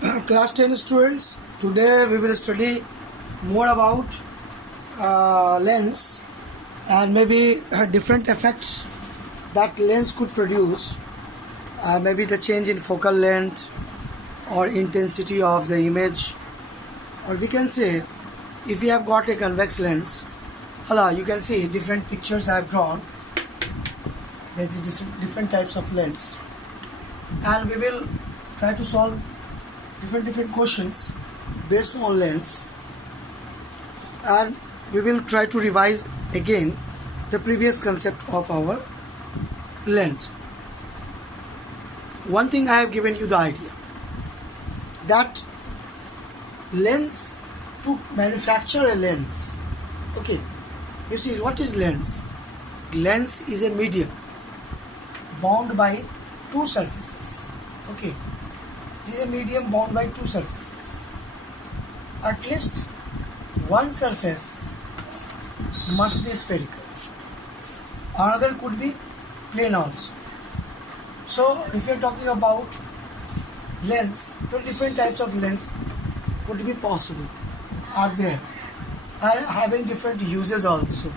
Class 10 students, today we will study more about lens and maybe different effects that lens could produce, maybe the change in focal length or intensity of the image, or we can say if you have got a convex lens, you can see different pictures I have drawn. There is different types of lens, and we will try to solve different questions based on lens, and we will try to revise again the previous concept of our lens. One thing I have given you the idea that lens, to manufacture a lens, okay, you see what is lens? Lens is a medium bound by two surfaces. Okay, it is a medium bound by two surfaces. At least one surface must be spherical, another could be plane also. So if you are talking about lens, two different types of lens could be possible, are there, and having different uses also.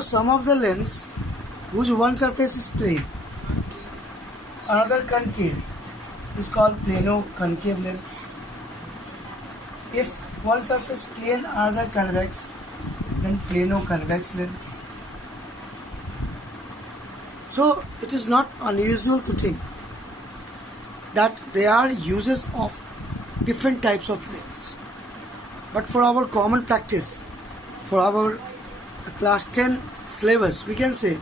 Some of the lens whose one surface is plane, another concave, is called plano-concave lens. If one surface plane, another convex, then plano-convex lens. So it is not unusual to think that there are uses of different types of lens. But for our common practice, for our class 10 syllabus, we can say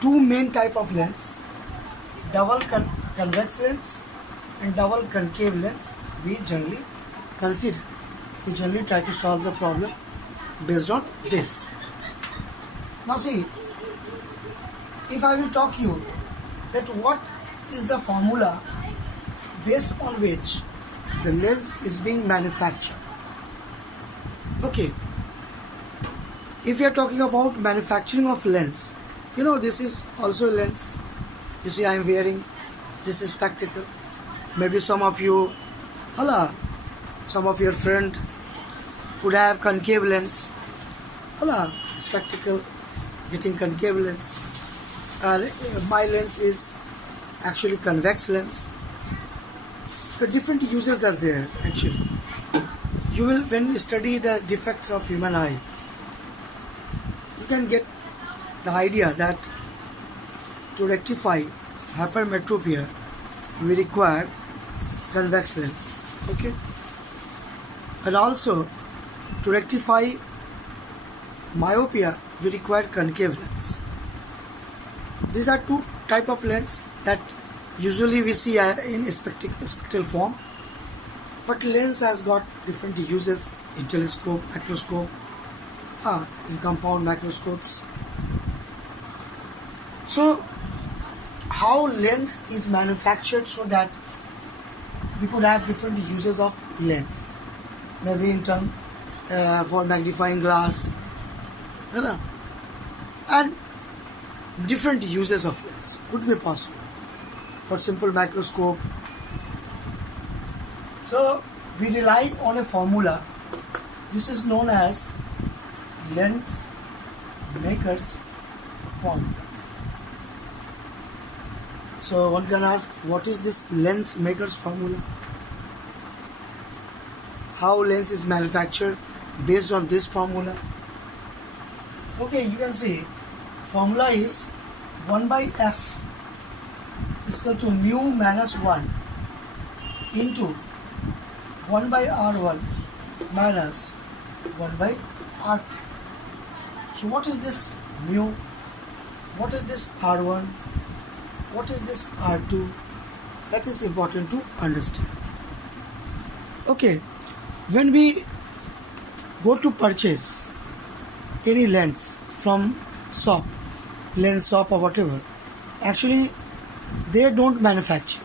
two main type of lens: double convex lens and double concave lens we generally consider. We generally try to solve the problem based on this. Now see, if I will talk you that what is the formula based on which the lens is being manufactured. Okay, if you are talking about manufacturing of lens, this is also a lens. You see, I am wearing this is spectacle. Maybe some of you, some of your friend would have concave lens. Spectacle, getting concave lens. And my lens is actually convex lens. The different uses are there actually. You will, when you study the defects of human eye, you can get the idea that to rectify hypermetropia we require convex lens. Okay, and also to rectify myopia we require concave lens. These are two type of lens that usually we see in spectral form, but lens has got different uses in telescope, microscope, in compound microscopes. So how lens is manufactured so that we could have different uses of lens, maybe in term for magnifying glass, and different uses of lens could be possible for simple microscope. So we rely on a formula. This is known as lens maker's formula. So one can ask, what is this lens maker's formula? How lens is manufactured based on this formula? Okay, you can see formula is 1 by f is equal to mu minus 1 into 1 by r1 minus 1 by r2. So what is this mu? What is this r1? What is this r2? That is important to understand. Okay, when we go to purchase any lens from shop, lens shop or whatever, actually they don't manufacture,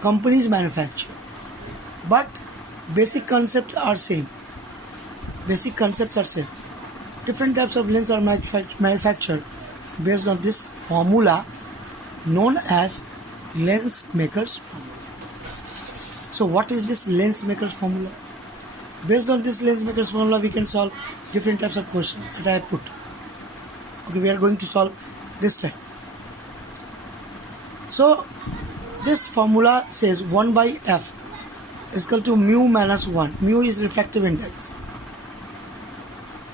companies manufacture, but basic concepts are same. Different types of lens are manufactured based on this formula known as lens maker's formula. So what is this lens maker's formula? Based on this lens maker's formula, we can solve different types of questions that I have put. Okay, we are going to solve this time. So this formula says 1 by f is equal to mu minus 1. Mu is refractive index,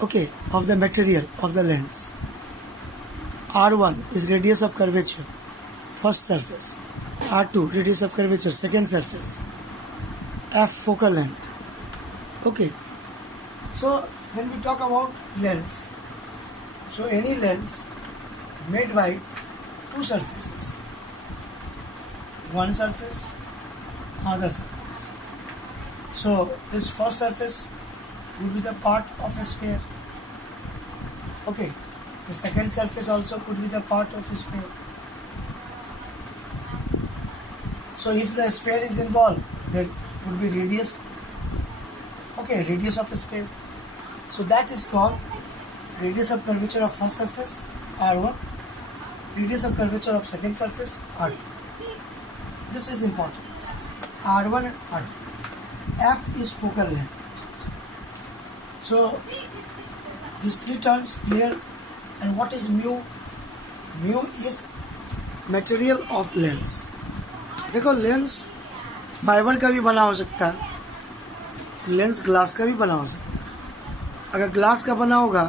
okay, of the material of the lens. R1 is radius of curvature, first surface. R2 radius of curvature, second surface. F focal length. Okay, so when we talk about lens, so any lens made by two surfaces, one surface, other surface. So this first surface would be the part of a sphere. Okay, the second surface also could be the part of a sphere. So if the sphere is involved, there would be radius. Okay, radius of a sphere. So that is called radius of curvature of first surface, R1, radius of curvature of second surface, R2. This is important. R1 and R2. F is focal length. So these three terms clear. And what is mu? Mu is material of lens. देखो lens fibre का भी बना हो सकता है, lens glass का भी बना हो सकता है. अगर ग्लास का बना होगा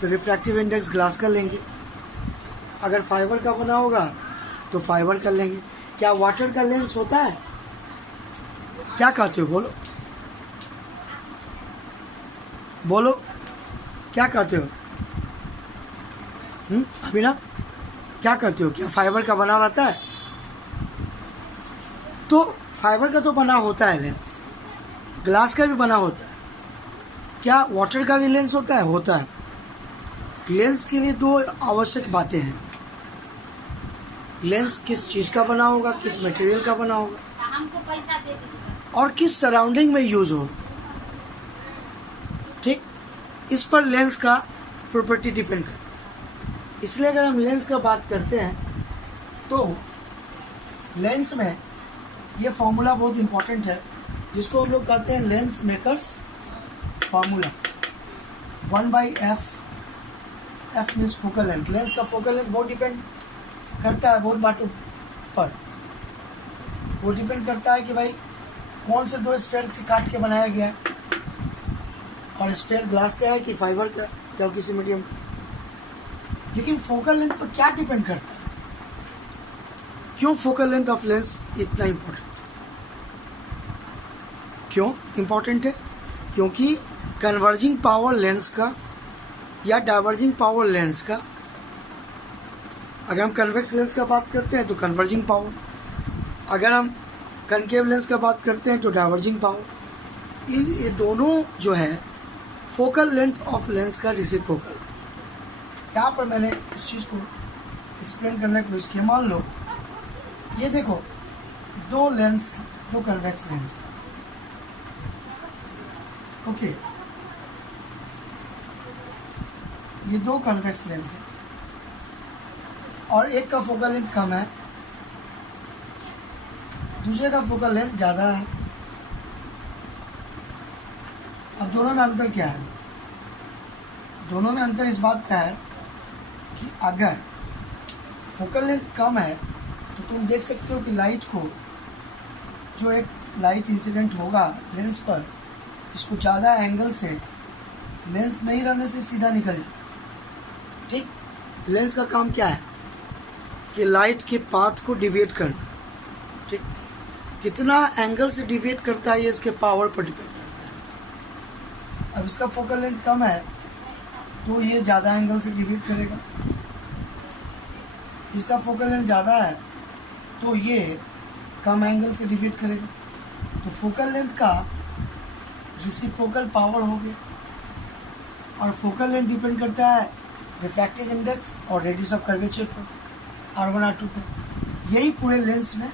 तो रिफ्रैक्टिव इंडेक्स ग्लास का लेंगे, अगर फाइबर का बना होगा तो फाइबर का लेंगे. क्या वाटर का लेंस होता है? क्या कहते हो? बोलो बोलो, क्या कहते हो? अभी ना क्या कहते हो? क्या फाइबर का बना रहता है? तो फाइबर का तो बना होता है लेंस, ग्लास का भी बना होता है. क्या वाटर का भी लेंस होता है? होता है. लेंस के लिए दो आवश्यक बातें हैं. लेंस किस चीज का बना होगा, किस मटेरियल का बना होगा, हमको पैसा दे दीजिए, और किस सराउंडिंग में यूज हो. ठीक, इस पर लेंस का प्रॉपर्टी डिपेंड करता है. इसलिए अगर हम लेंस का बात करते हैं तो लेंस में ये फॉर्मूला बहुत इंपॉर्टेंट है, जिसको हम लोग कहते हैं lens makers formula. 1 by F. F means focal length. Lens का फोकल लेंथ बहुत डिपेंड करता है बहुत बातों पर. वो डिपेंड करता है कि भाई कौन से दो स्फीयर से काट के बनाया गया है, और स्फीयर ग्लास का है कि फाइबर का या किसी मीडियम का. लेकिन फोकल लेंथ पर क्या डिपेंड करता है? क्यों फोकल लेंथ ऑफ लेंस इतना इंपॉर्टेंट? क्यों इंपॉर्टेंट है? क्योंकि कन्वर्जिंग पावर लेंस का या डाइवर्जिंग पावर लेंस का, अगर हम कन्वेक्स लेंस का बात करते हैं तो कन्वर्जिंग पावर, अगर हम कनकेव लेंस का बात करते हैं तो डाइवर्जिंग पावर, ये दोनों जो है फोकल लेंथ ऑफ लेंस का रेसिप्रोकल. यहाँ पर मैंने इस चीज़ को एक्सप्लेन करने की कोशिश की. मान लो ये देखो दो लेंस हैं, दो कन्वेक्स लेंस. ओके, ये दो कन्वेक्स लेंस हैं और एक का फोकल लेंथ कम है, दूसरे का फोकल लेंथ ज़्यादा है. अब दोनों में अंतर क्या है? दोनों में अंतर इस बात का है कि अगर फोकल लेंथ कम है तो तुम देख सकते हो कि लाइट को, जो एक लाइट इंसिडेंट होगा लेंस पर, इसको ज़्यादा एंगल से लेंस नहीं रहने से सीधा निकल जाए. ठीक, लेंस का काम क्या है कि लाइट के पाथ को डिविएट करना. ठीक, कितना एंगल से डिविएट करता है ये इसके पावर पर डिपेंड करता है. अब इसका फोकल लेंथ कम है तो ये ज़्यादा एंगल से डिविएट करेगा, इसका फोकल लेंथ ज़्यादा है तो ये कम एंगल से डिविएट करेगा. तो फोकल लेंथ का रेसिप्रोकल पावर हो गया. और फोकल लेंथ डिपेंड करता है रिफ्रैक्टिव इंडेक्स और रेडियस ऑफ कर्वेचर पर, R1 R2 पर. यही पूरे लेंस में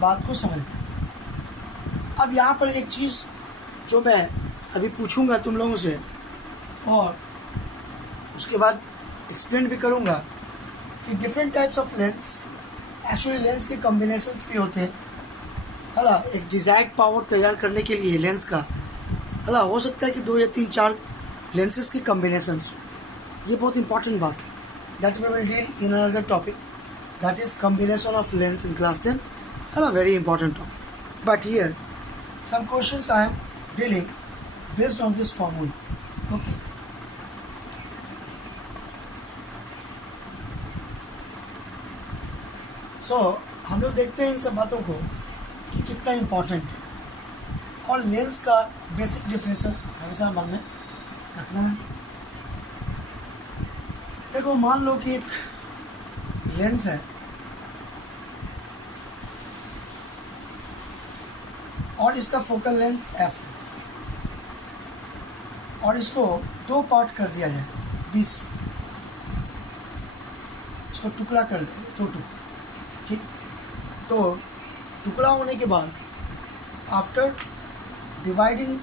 बात को समझना. अब यहाँ पर एक चीज़ जो मैं अभी पूछूंगा तुम लोगों से और उसके बाद एक्सप्लेन भी करूंगा कि different types of lens, actually lens के कॉम्बिनेशंस भी होते हैं. है ना, एक डिजायर्ड पावर तैयार करने के लिए लेंस का, है ना, हो सकता है कि 2 या 3 4 लेंसेज के कॉम्बिनेशन। ये बहुत इंपॉर्टेंट बात है, that we will deal in another topic, that is combination of lens in class 10, है ना, very important topic. But here some questions I am dealing based on this formula. Okay, so हम लोग देखते हैं इन सब बातों को कि कितना इम्पोर्टेंट है, और लेंस का बेसिक डिफिनेशन हमेशा मन में रखना है। देखो, मान लो कि एक लेंस है और इसका फोकल लेंथ f है, और इसको 2 पार्ट कर दिया जाए 20, इसको टुकड़ा कर दे 2 टुकड़ा, ठीक। तो टुकड़ा होने के बाद after dividing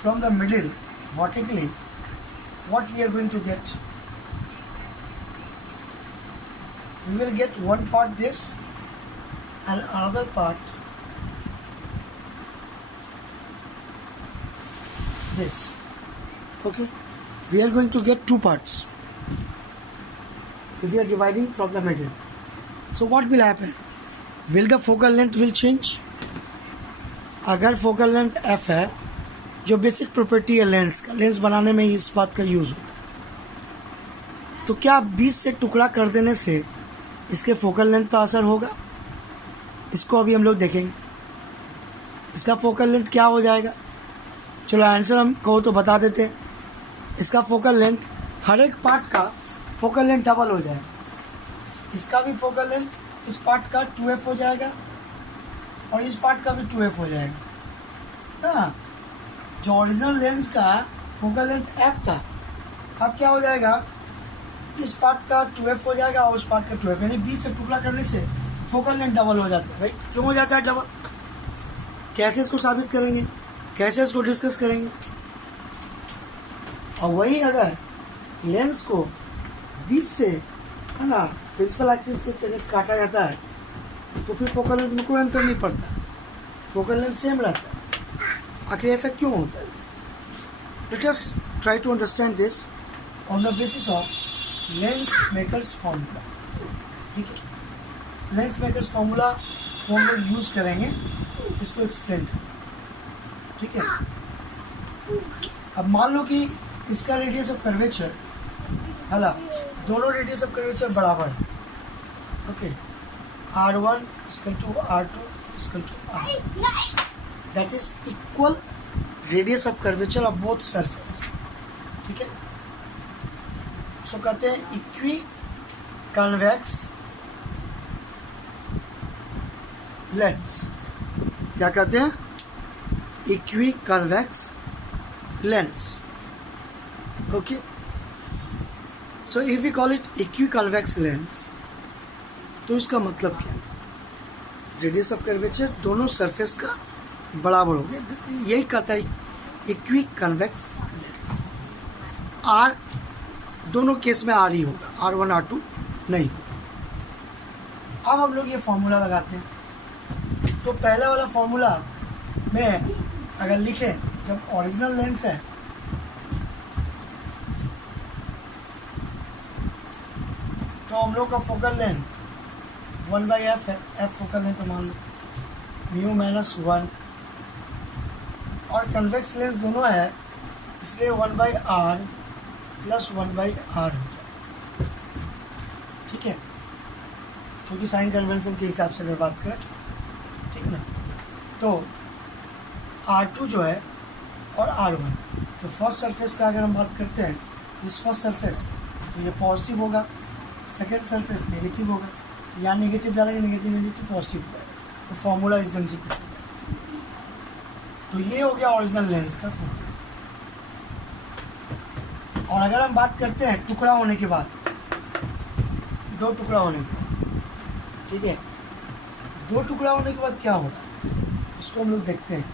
from the middle vertically, what we are going to get, we will get one part this and another part this. Okay, we are going to get 2 parts if we are dividing from the middle. So what will happen? Will the focal length will change? अगर focal length f है, जो basic property है lens का, lens बनाने में इस बात का यूज होता है, तो क्या 20 से टुकड़ा कर देने से इसके फोकल लेंथ पर असर होगा? इसको अभी हम लोग देखेंगे। इसका फोकल लेंथ क्या हो जाएगा? चलो आंसर हम कहो तो बता देते हैं। इसका फोकल लेंथ, हर एक पार्ट का फोकल लेंथ डबल हो जाएगा। इसका भी फोकल लेंथ इस पार्ट का 2f हो जाएगा और इस पार्ट का भी 2f हो जाएगा ना। जो ओरिजिनल लेंस का फोकल लेंथ f था, अब क्या हो जाएगा, इस पार्ट का 2f हो जाएगा और उस पार्ट का 2f, यानी 20 से टुकड़ा करने से फोकल लेंथ डबल हो जाता है। भाई क्यों हो जाता है डबल? कैसे इसको साबित करेंगे, कैसे इसको डिस्कस करेंगे? और वही अगर लेंस को 20 से, है ना, प्रिंसिपल एक्सिस के जगह से काटा जाता है तो फिर फोकल लेंथ में कोई अंतर नहीं पड़ता, फोकल लेंथ सेम रहता है। आखिर ऐसा क्यों होता है? Let us try to understand this on the basis of lens makers formula. ठीक है, लेंस मेकर्स फॉर्मूला को हम लोग यूज करेंगे इसको एक्सप्लेन करें। ठीक है, अब मान लो कि इसका रेडियस ऑफ कर्वेचर, है ना, दोनों रेडियस ऑफ कर्वेचर बराबर है। Okay, R1 equal to R2 equal to R, that is equal radius of curvature of both surface. ठीक है, सो कहते हैं इक्वी कन्वेक्स लेंस। क्या कहते हैं? Equi convex lens. Okay, so if we call it equi convex lens, तो इसका मतलब क्या है? रेडियस ऑफ कर्वेचर दोनों सरफेस का बराबर हो गया, यही कहता है इक्वी कन्वेक्स लेंस। आर दोनों केस में आर ही होगा, R1 R2 नहीं होगा। अब हम लोग ये फॉर्मूला लगाते हैं। तो पहले वाला फॉर्मूला में अगर लिखें, जब ओरिजिनल लेंस है तो हम लोग का फोकल लेंथ 1/f है, f फोकल लेंथ मान लो, म्यू माइनस 1, और कन्वेक्स लेंस दोनों है इसलिए 1/r प्लस 1/r हो जाए। ठीक है, क्योंकि साइन कन्वेंशन के हिसाब से अगर बात करें, ठीक है ना। तो R2 जो है और R1, तो फर्स्ट सरफेस का अगर हम बात करते हैं, दिस फर्स्ट सरफेस, तो ये पॉजिटिव होगा, सेकेंड सरफेस नेगेटिव होगा, तो यहाँ नेगेटिव डालेंगे, नेगेटिव नेगेटिव पॉजिटिव होगा, तो फॉर्मूला इस ढंग से कुछ होगा। तो ये हो गया ओरिजिनल लेंस का फॉर्मूला। और अगर हम बात करते हैं टुकड़ा होने के बाद, 2 टुकड़ा होने के बाद, ठीक है, 2 टुकड़ा होने के बाद क्या होगा, इसको हम लोग देखते हैं।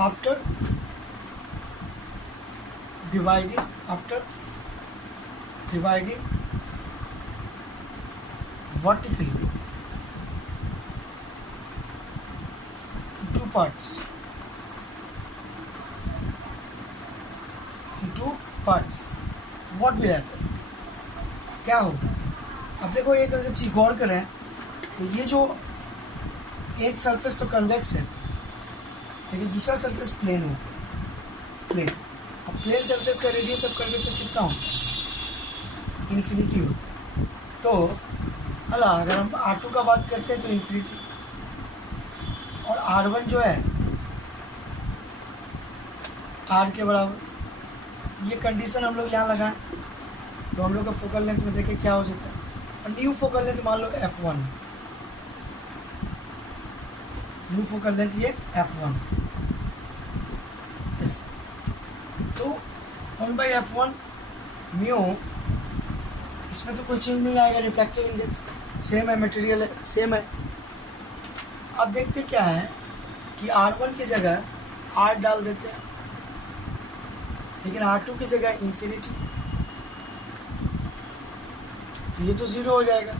After dividing vertically parts, what will happen, क्या होगा? अब देखो एक अगर चीज गौर करें तो ये जो एक सरफेस तो कन्वेक्स है लेकिन दूसरा सरफेस प्लेन हो, प्लेन। अब प्लेन सरफेस का रेडियस ऑफ कर्वेचर कितना होता है? इन्फिनिटी होता है। तो हला अगर हम R2 का बात करते हैं तो इन्फिनिटी, और R1 जो है R के बराबर। ये कंडीशन हम लोग यहाँ लगाएं तो हम लोग का फोकल लेंथ में देखें क्या हो जाता है। और न्यू फोकल लेंथ मान लो F1, न्यू फोकल लेंथ ये F1, तो 1/F1 म्यू, इसमें तो कोई चेंज नहीं आएगा, रिफ्लेक्टिव इंडेक्स सेम है, मटेरियल है सेम है। अब देखते क्या है कि R1 की जगह R डाल देते हैं लेकिन R2 की जगह इन्फिनिटी, तो ये तो 0 हो जाएगा।